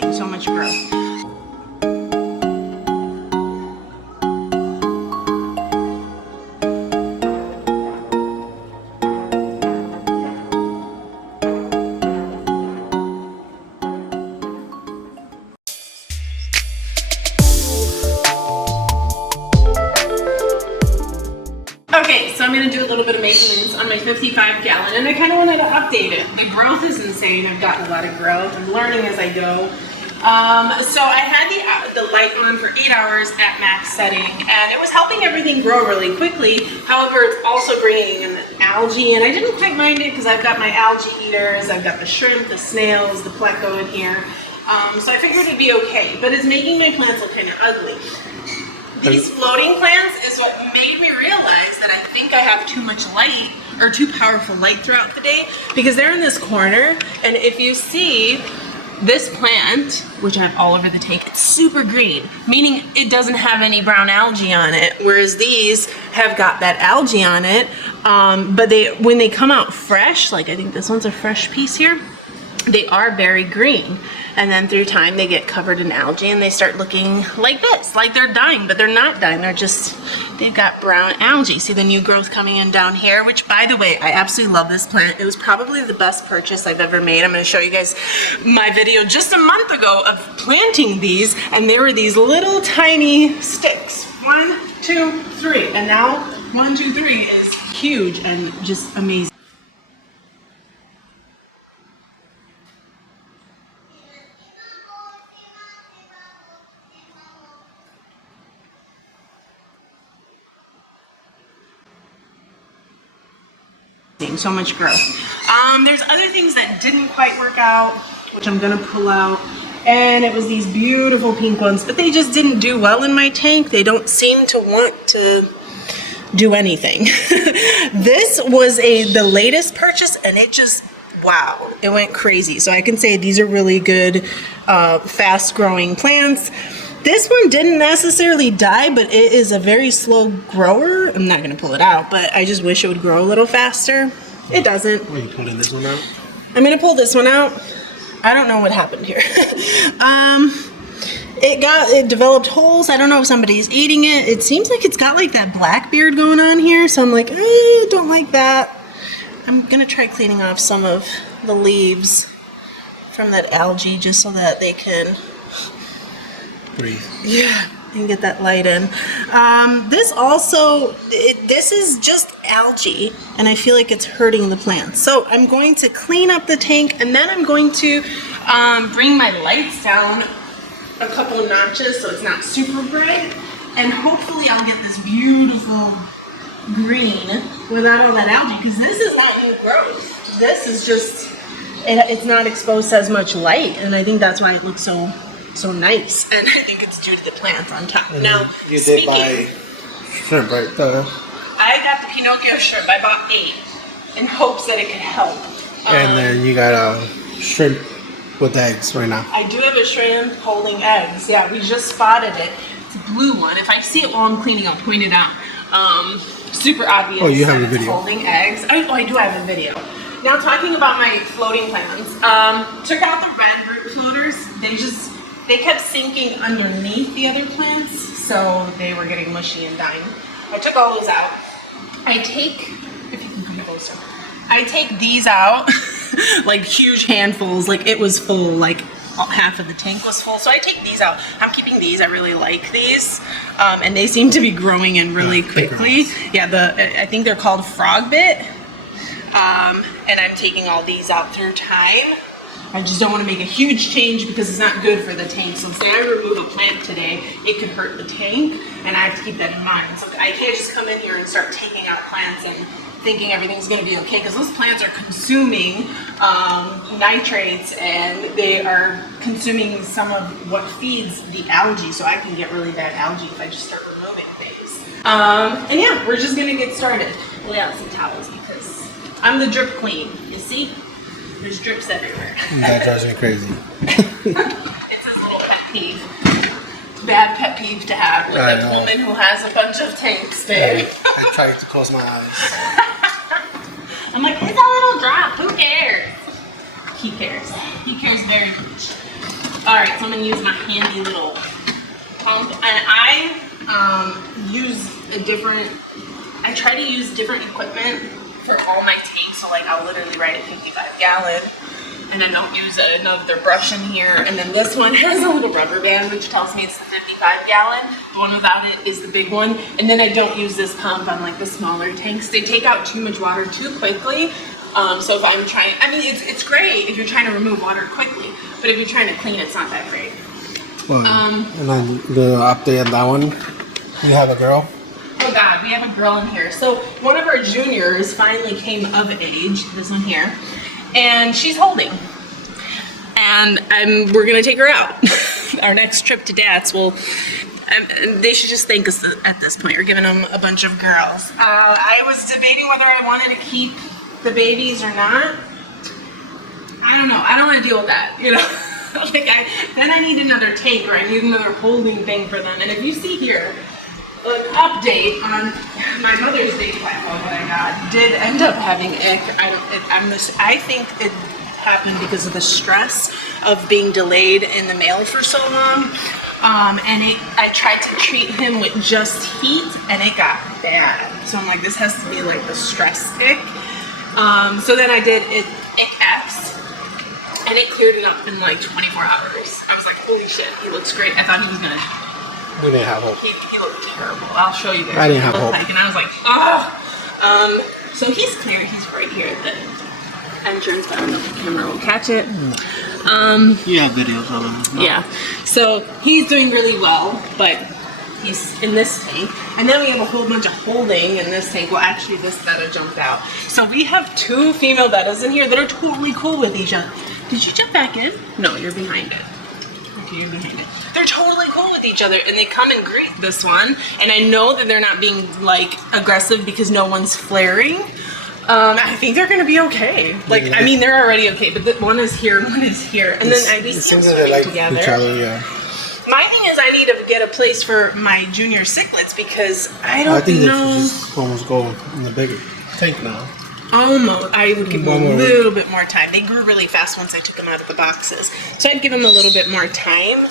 seeing so much growth. Okay, so I'm going to do a little bit of maintenance on my 55 gallon, and I kind of wanted to update it. The growth is insane. I've gotten a lot of growth. I'm learning as I go. So I had the light on for 8 hours at max setting, and it was helping everything grow really quickly. However, it's also bringing in algae, and I didn't quite mind it because I've got my algae eaters, I've got the shrimp, the snails, the pleco in here. So I figured it'd be okay, but it's making my plants look kind of ugly. These floating plants is what made me realize that I think I have too much light, or too powerful light throughout the day, because they're in this corner, and if you see this plant, which I have all over the tank, it's super green, meaning it doesn't have any brown algae on it, whereas these have got that algae on it, but when they come out fresh, like I think this one's a fresh piece here, they are very green. And then through time they get covered in algae and they start looking like this, like they're dying, but they're not dying. They've got brown algae. See the new growth coming in down here, which by the way, I absolutely love this plant. It was probably the best purchase I've ever made. I'm gonna show you guys my video just a month ago of planting these, and they were these little tiny sticks. 1, 2, 3. And now 1, 2, 3 is huge and just amazing. So much growth. There's other things that didn't quite work out, which I'm gonna pull out, and it was these beautiful pink ones, but they just didn't do well in my tank. They don't seem to want to do anything. This was the latest purchase, and it just, wow, it went crazy. So I can say these are really good, fast growing plants. This one didn't necessarily die, but it is a very slow grower. I'm not gonna pull it out, but I just wish it would grow a little faster. It doesn't. Are you pulling this one out? I'm gonna pull this one out. I don't know what happened here. It developed holes. I don't know if somebody's eating it. It seems like it's got like that black beard going on here, so I'm like, don't like that. I'm gonna try cleaning off some of the leaves from that algae just so that they can breathe. Yeah, and get that light in. This is just algae, and I feel like it's hurting the plants. So I'm going to clean up the tank, and then I'm going to bring my lights down a couple of notches so it's not super bright, and hopefully I'll get this beautiful green without all that algae, because this is not new growth. This is just, it's not exposed to as much light, and I think that's why it looks so nice, and I think it's due to the plants on top. Now, you did buy shrimp, right? I got the Pinocchio shrimp. I bought 8 in hopes that it could help. And then you got a shrimp with eggs right now. I do have a shrimp holding eggs. Yeah, we just spotted it. It's a blue one. If I see it while I'm cleaning, I'll point it out. Super obvious. Oh, you have a video. Holding eggs. Oh, I do have a video. Now, talking about my floating plants, took out the red root floaters. They kept sinking underneath the other plants, so they were getting mushy and dying. I took all those out. If you can come closer, I take these out, like huge handfuls, like it was full, like half of the tank was full. So I take these out. I'm keeping these. I really like these, and they seem to be growing in really quickly. Yeah, I think they're called frog bit, and I'm taking all these out through time. I just don't want to make a huge change because it's not good for the tank. So say I remove a plant today, it could hurt the tank, and I have to keep that in mind. So I can't just come in here and start taking out plants and thinking everything's going to be okay, because those plants are consuming nitrates, and they are consuming some of what feeds the algae, so I can get really bad algae if I just start removing things. And yeah, we're just going to get started. Lay out some towels because I'm the drip queen, you see? There's drips everywhere. That drives me crazy. It's his little pet peeve. Bad pet peeve to have with a woman who has a bunch of tanks there. I try to close my eyes. I'm like, it's a little drop, who cares? he cares. He cares very much. All right, so I'm gonna use my handy little pump, and I I try to use different equipment for all my tanks. So like I'll literally write a 55 gallon, and I don't use another brush in here. And then this one has a little rubber band, which tells me it's the 55 gallon. The one without it is the big one. And then I don't use this pump on like the smaller tanks. They take out too much water too quickly. So if I'm trying, I mean, it's great if you're trying to remove water quickly, but if you're trying to clean, it's not that great. And then the update on that one, you have a girl. Oh God, we have a girl in here. So one of our juniors finally came of age, this one here, and she's holding. And we're gonna take her out. Our next trip to Dad's will, they should just thank us at this point. We're giving them a bunch of girls. I was debating whether I wanted to keep the babies or not. I don't know, I don't wanna deal with that, you know? Like then I need another tank, or I need another holding thing for them. And if you see here, an update on my Mother's Day platform that I got did end up having ick. I think it happened because of the stress of being delayed in the mail for so long. I tried to treat him with just heat, and it got bad. So I'm like, this has to be like the stress ick. So then I did ick-Fs, and it cleared it up in like 24 hours. I was like, holy shit, he looks great. I thought he was gonna. We didn't have hope. He looked terrible. I'll show you guys. I didn't have hope. And I was like, oh. So he's clear. He's right here at the entrance. I don't know if the camera will catch it. You have videos of him. No. Yeah. So he's doing really well, but he's in this tank. And then we have a whole bunch of holding in this tank. Well, actually, this betta jumped out. So we have 2 female bettas in here that are totally cool with each other. Did you jump back in? No, you're behind it. Okay, you're behind it. They're totally cool with each other, and they come and greet this one. And I know that they're not being like aggressive because no one's flaring. I think they're gonna be okay. Like, I mean, they're already okay, but one is here and one is here, and then we see them swimming together. Each other, yeah. My thing is, I need to get a place for my junior cichlids because I don't know. I think they should just almost go in the bigger tank now. Almost. I would give them a little bit more time. They grew really fast once I took them out of the boxes. So I'd give them a little bit more time.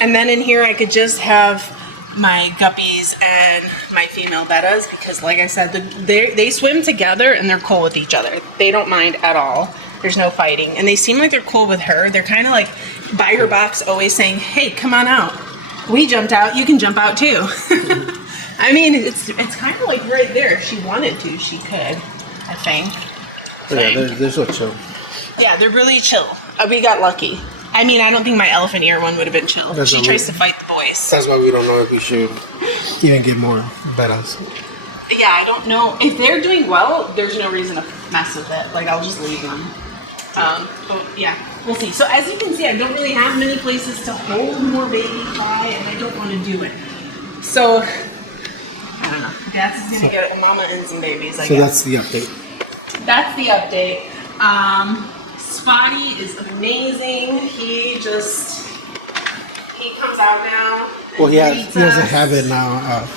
And then in here I could just have my guppies and my female bettas because like I said, they swim together and they're cool with each other. They don't mind at all. There's no fighting. And they seem like they're cool with her. They're kind of like by her box always saying, hey, come on out. We jumped out. You can jump out too. I mean, it's kind of like right there. If she wanted to, she could, I think. Yeah, they're so chill. Yeah, they're really chill. We got lucky. I mean, I don't think my elephant ear one would have been chill. She tries to fight the boys. That's why we don't know if we should even get more bettas. Yeah, I don't know. If they're doing well, there's no reason to mess with it. Like, I'll just leave them. But yeah, we'll see. So as you can see, I don't really have many places to hold more baby fly, and I don't want to do it. So, I don't know. Dad's is going to get a mama and some babies, I guess. So that's the update. That's the update. Spotty is amazing. He comes out now. Well, he has a habit now of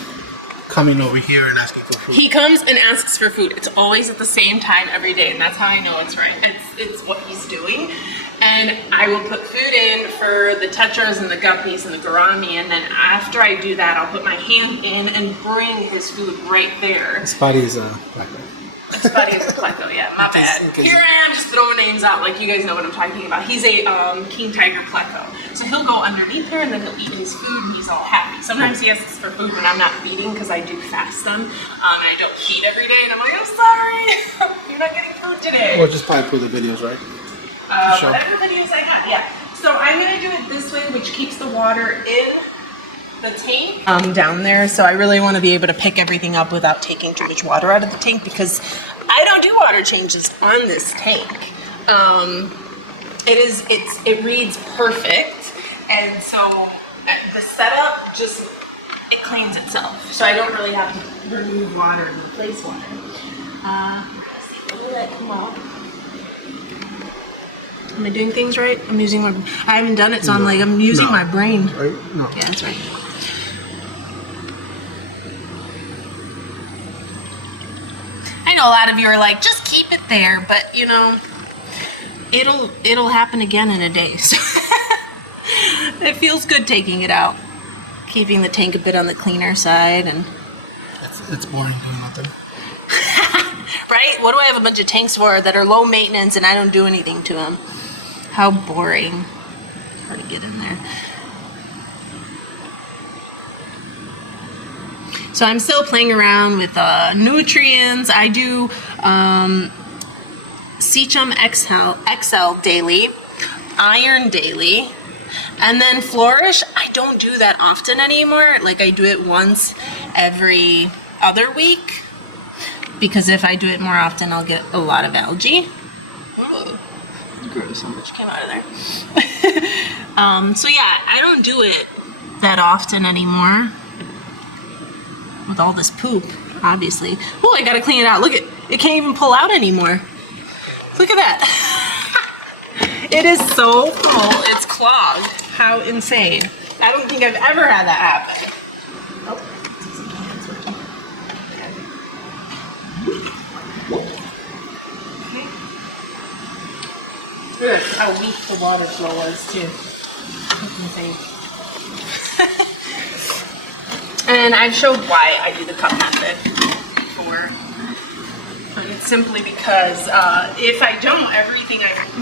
coming over here and asking for food. He comes and asks for food. It's always at the same time every day, and that's how I know it's right. It's what he's doing. And I will put food in for the tetras and the guppies and the gourami, and then after I do that, I'll put my hand in and bring his food right there. Spotty is a pleco. Spotty is a pleco, yeah, my bad. Here I am just throwing names out like you guys know what I'm talking about. He's a king tiger pleco. So he'll go underneath her and then he'll eat his food and he's all happy. Sometimes he asks for food when I'm not feeding because I do fast them. And I don't feed every day and I'm like, I'm sorry, you're not getting food today. Or just probably put the videos, right? Whatever videos I got, yeah. So I'm going to do it this way, which keeps the water in the tank down there. So I really want to be able to pick everything up without taking too much water out of the tank because I don't do water changes on this tank. It reads perfect, and so the setup it cleans itself. So I don't really have to remove water and replace water. Let that come up. Am I doing things right? I haven't done it, so I'm using my brain. Right? No. Yeah, that's right. I know a lot of you are like, just keep it there, but you know, it'll happen again in a day. So it feels good taking it out, keeping the tank a bit on the cleaner side, and It's boring doing nothing. right? What do I have a bunch of tanks for that are low maintenance and I don't do anything to them? How boring. Hard to get in there. So I'm still playing around with nutrients. I do Sechum XL daily, iron daily, and then Flourish. I don't do that often anymore. Like I do it once every other week, because if I do it more often, I'll get a lot of algae. Whoa, gross, so much came out of there. So yeah, I don't do it that often anymore. With all this poop, obviously. Oh, I gotta clean it out. Look it can't even pull out anymore. Look at that. It is so full, it's clogged. How insane. I don't think I've ever had that happen. Oh. Look how weak the water flow was too. That's insane. And I've showed why I do the cup method before. And it's simply because if I don't,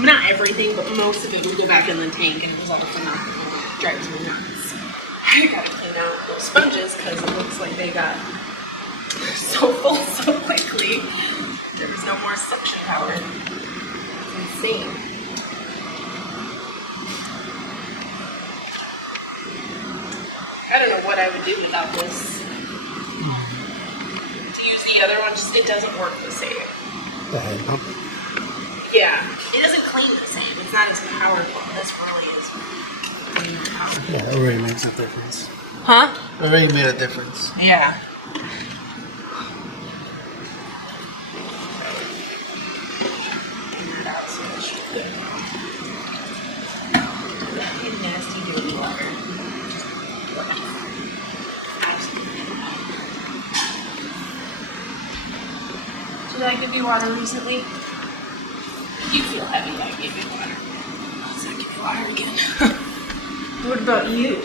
not everything, but most of it will go back in the tank and result in nothing. It drives me nuts. I gotta clean out those sponges because it looks like they got so full so quickly. There was no more suction power. It's insane. I don't know what I would do without this. To use the other one, just it doesn't work the same. The head pump? Yeah, it doesn't clean the same. It's not as powerful. This really is clean and powerful. Yeah, it really makes a difference. Huh? It really made a difference. Yeah. Nasty dirty water. Did I give you water recently? You feel heavy, I gave you water. Let's not give you water again. What about you?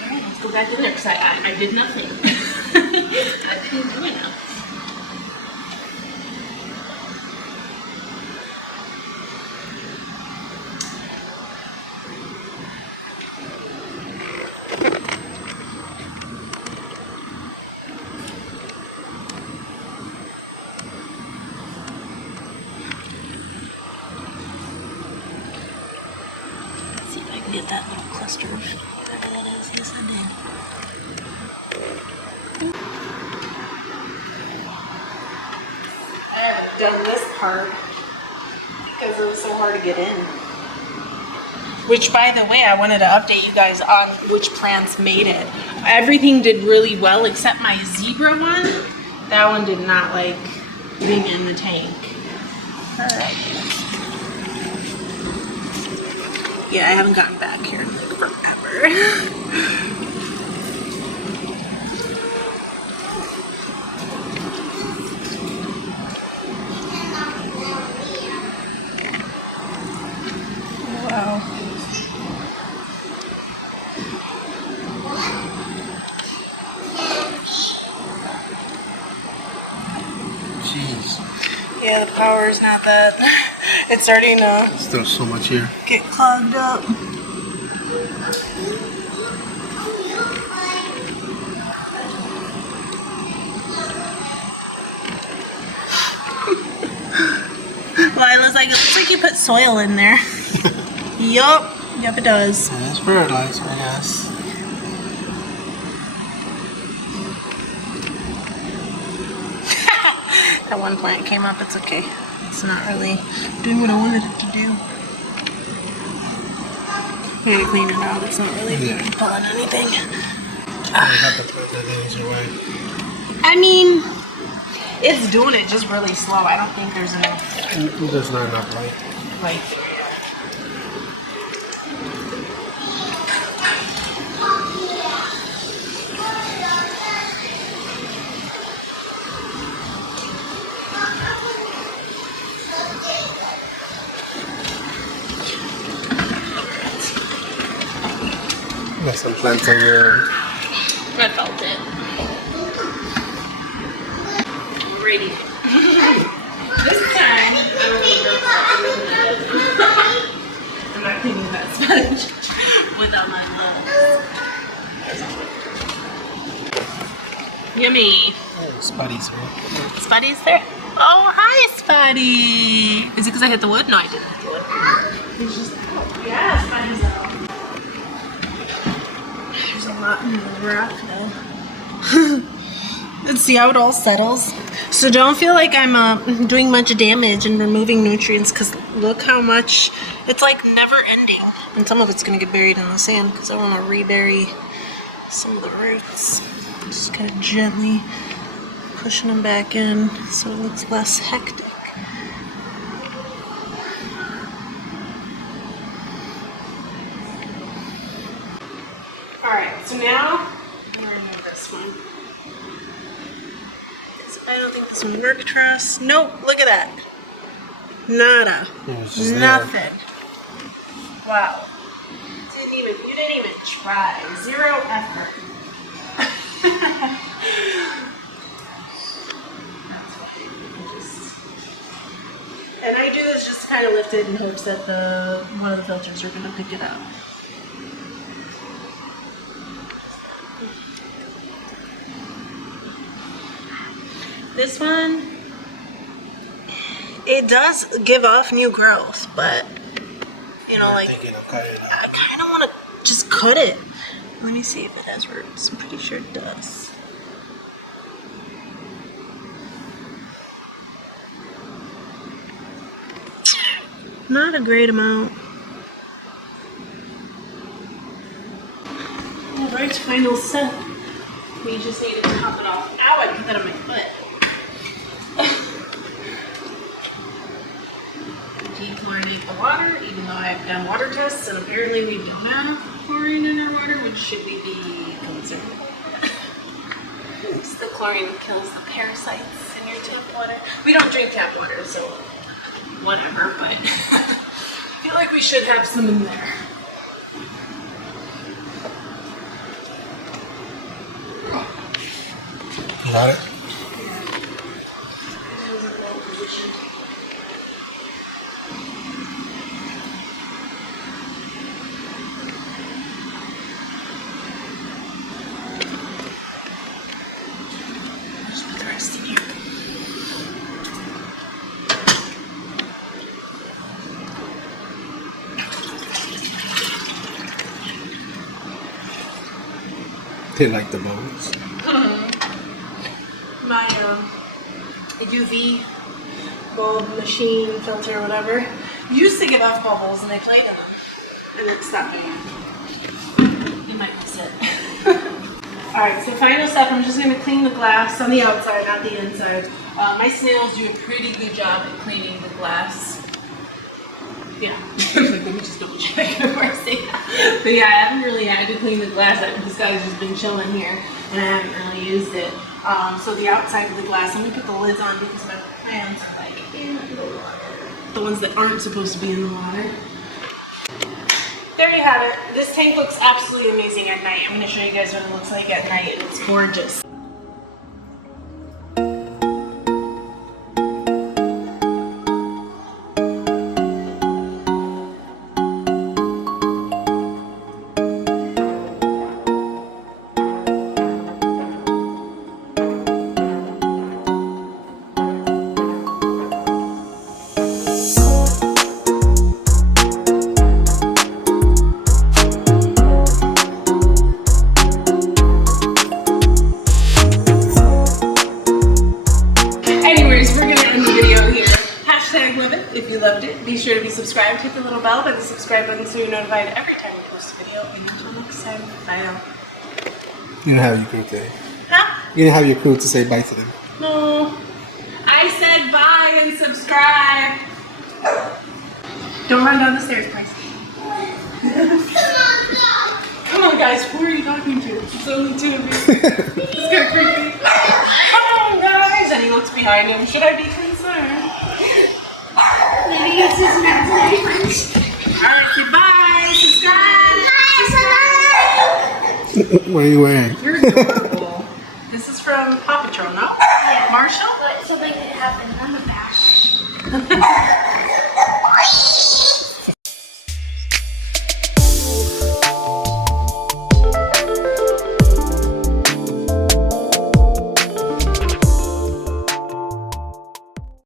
Alright, let's go back in there because I did nothing. I didn't do enough. See if I can get that little cluster of whatever that is. Yes, I did. I haven't done this part because it was so hard to get in. Which, by the way, I wanted to update you guys on which plants made it. Everything did really well except my zebra one. That one did not like being in the tank. Alright. Yeah, I haven't gotten back here in like forever. Wow. Jeez. Yeah, the power is not that. It's starting to Still so much here. get clogged up. Lila's like, it looks like you put soil in there. Yup. Yep, it does. And it's fertilizer, I guess. That one plant came up, it's okay. It's not really doing what I wanted it to do. I'm gonna clean it out. It's not really pulling anything. I have to put the things away. I mean, It's doing it just really slow. I don't think there's enough There's not enough light. light. Got some plants on your. I felt it. Alrighty. This time, I'm not cleaning that sponge without my gloves. Yummy. Oh, Spuddy's here. Spuddy's there? Oh, hi, Spuddy. Is it because I hit the wood? No, I didn't hit the wood. He's just, oh, yeah, Spuddy's out. There's a lot in the rock, though. Let's see how it all settles. So don't feel like I'm doing much damage and removing nutrients, because look how much, it's like never ending. And some of it's going to get buried in the sand because I want to rebury some of the roots. Just kind of gently pushing them back in so it looks less hectic. Alright, so now I'm going to remove this one. I don't think this one worked for us. Nope, look at that. Nada. Nothing. Wow. You didn't even try. Zero effort. And I do this just to kind of lift it in hopes that one of the filters are going to pick it up. This one, it does give off new growth, but you know, like I kind of want to just cut it. Let me see if it has roots. I'm pretty sure it does. Not a great amount. All right, final step. We just need to top it off. Ow, I put that on my foot. Dechlorinate the water, even though I've done water tests and apparently we don't have chlorine in our water, which should we be concerned about? It's the chlorine that kills the parasites in your tap water. We don't drink tap water, so whatever, but I feel like we should have some in there. Got it? Just put the rest in here. They like the bones. My UV bulb machine filter, whatever, used to give off bubbles, and they played in them, and it stopped doing it. You might miss it. All right, so final step. I'm just going to clean the glass on the outside, not the inside. My snails do a pretty good job at cleaning the glass. Yeah, let me just double check before I say that. But yeah, I haven't really had to clean the glass. This guy's just been chilling here, and I haven't really used it. So the outside of the glass, I'm gonna put the lids on because my plants are like in the water. The ones that aren't supposed to be in the water. There you have it. This tank looks absolutely amazing at night. I'm gonna show you guys what it looks like at night, and it's gorgeous. If you loved it, be sure to be subscribed. Hit the little bell by the subscribe button so you're notified every time we post a video. And until next time, bye now. You didn't have your crew today. Huh? You didn't have your crew to say bye to them. No. subscribe. Don't run down the stairs, Price. Come on, guys. Who are you talking to? It's only two of you. It's kind of creepy. Come on, guys. And he looks behind him. Should I be concerned? Maybe this is not very much. Alright, goodbye. Subscribe. What are you wearing? You're adorable. This is from Paw Patrol, no? Yeah. Marshall? But something that happened on the back.